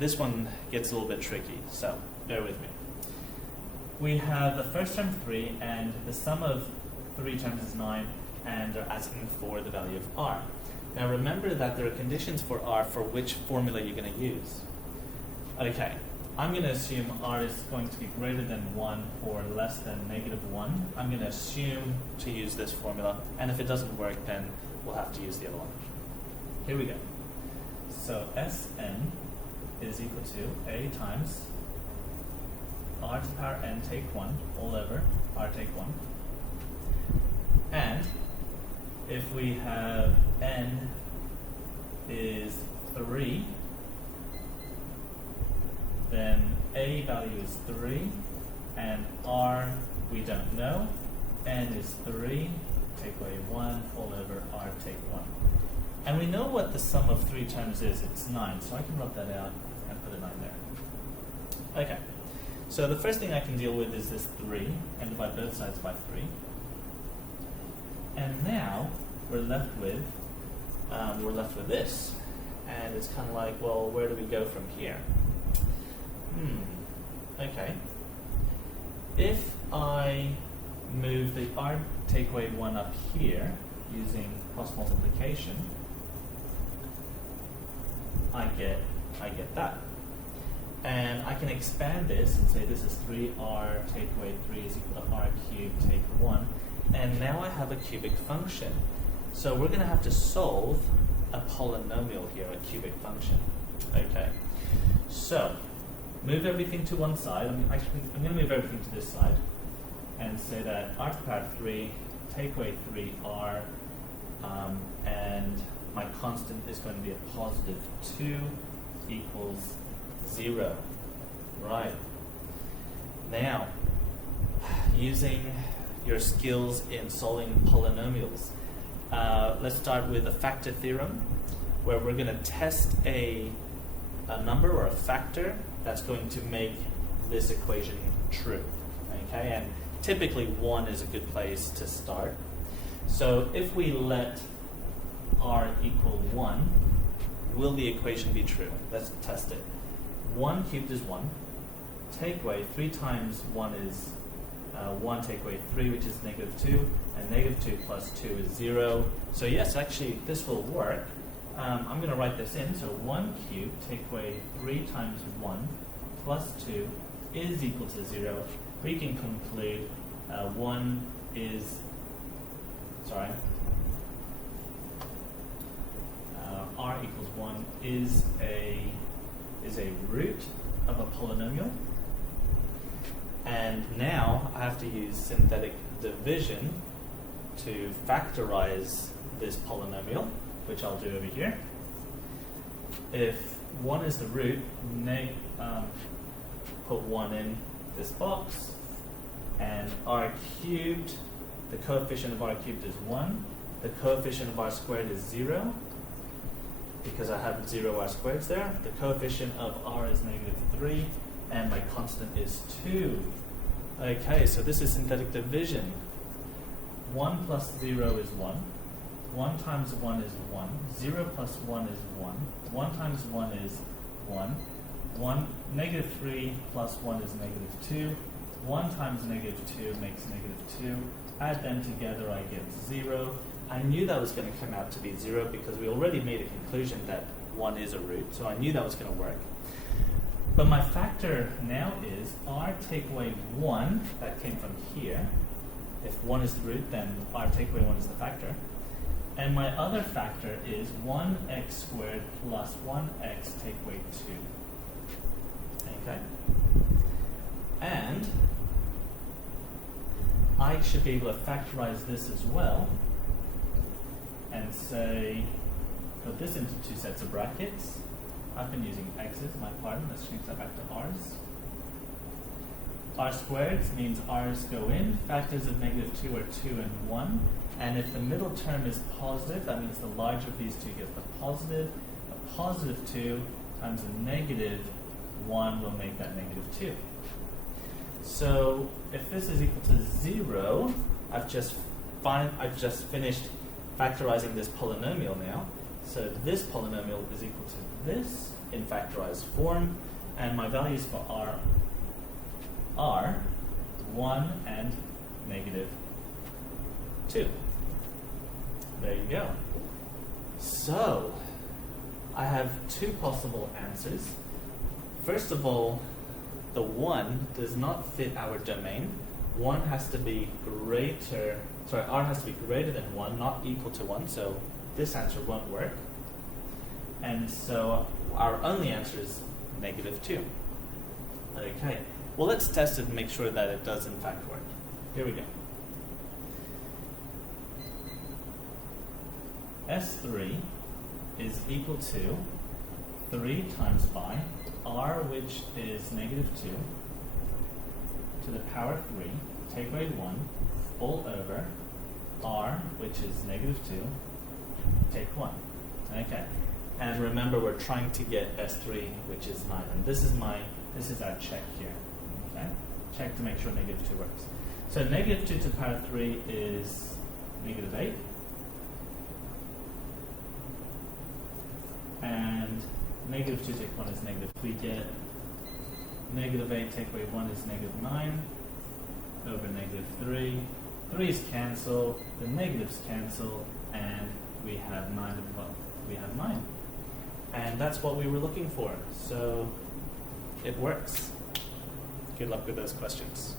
this one gets a little bit tricky, so bear with me. We have the first term 3, and the sum of 3 terms is 9, and they're asking for the value of r. Now remember that there are conditions for r for which formula you're going to use. Okay, I'm going to assume r is going to be greater than 1 or less than -1. I'm going to assume to use this formula, and if it doesn't work, then we'll have to use the other one. Here we go. So Sn is equal to a times r to the power n take 1 all over r take 1. And if we have n is 3, then a value is 3, and r we don't know. N is 3, take away 1, all over r take 1. And we know what the sum of 3 terms is. It's 9, so I can rub that out and put a 9 there. Okay, so the first thing I can deal with is this 3, and divide both sides by 3. And now we're left with this, and it's kind of like, well, where do we go from here? Okay. If I move the r take away 1 up here using cross multiplication, I get that. And I can expand this and say this is 3r take away 3 is equal to r cubed take 1. And now I have a cubic function. So we're going to have to solve a polynomial here, a cubic function. Okay. So move everything to one side. I'm going to move everything to this side and say that r to the power 3, take away 3r, and my constant is going to be a positive 2 equals 0. Right. Now, using your skills in solving polynomials, let's start with a factor theorem, where we're going to test a number or a factor that's going to make this equation true. Okay, and typically 1 is a good place to start. So if we let r equal 1, will the equation be true? Let's test it. 1 cubed is 1. Take away 3 times 1 is 1, take away 3, which is -2, and -2 plus 2 is 0. So yes, actually this will work. I'm going to write this in. So 1 cubed take away 3 times 1 plus 2 is equal to 0. We can conclude 1 is, r equals 1 is a root of a polynomial. And now I have to use synthetic division to factorize this polynomial, which I'll do over here. If 1 is the root, put 1 in this box, and r cubed, the coefficient of r cubed is 1, the coefficient of r squared is 0, because I have 0 r squareds there. The coefficient of r is -3, and my constant is 2. Okay, so this is synthetic division. 1 plus 0 is 1. 1 times 1 is 1. 0 plus 1 is 1. 1 times 1 is 1. -3 plus 1 is -2. 1 times -2 makes -2. Add them together, I get 0. I knew that was going to come out to be 0 because we already made a conclusion that 1 is a root, so I knew that was going to work. But my factor now is r take away 1, that came from here. If 1 is the root, then r take away 1 is the factor. And my other factor is 1x squared plus 1x take away 2. Okay? And I should be able to factorize this as well and say, put this into 2 sets of brackets. I've been using x's, my pardon, let's change that back to r's. R squared means r's go in, factors of -2 are 2 and 1, and if the middle term is positive, that means the larger of these two gets the positive. A positive 2 times a -1 will make that -2. So if this is equal to 0, I've just finished factorizing this polynomial now. So this polynomial is equal to this in factorized form, and my values for r are 1 and -2. There you go. So, I have two possible answers. First of all, the 1 does not fit our domain. 1 has to be greater, sorry, r has to be greater than 1, not equal to 1, so this answer won't work. And so our only answer is -2. Okay, well let's test it and make sure that it does in fact work. Here we go. S3 is equal to 3 times by r, which is -2, to the power 3, take away 1, all over r, which is -2, take 1. Okay. And remember, we're trying to get S3, which is 9. And this is our check here. Okay? Check to make sure -2 works. So -2 to the power 3 is -8. And -2 take 1 is negative. We get -8 take away 1 is -9 over -3. 3's cancel, the negatives cancel, and we have 9 above. We have 9. And that's what we were looking for. So it works. Good luck with those questions.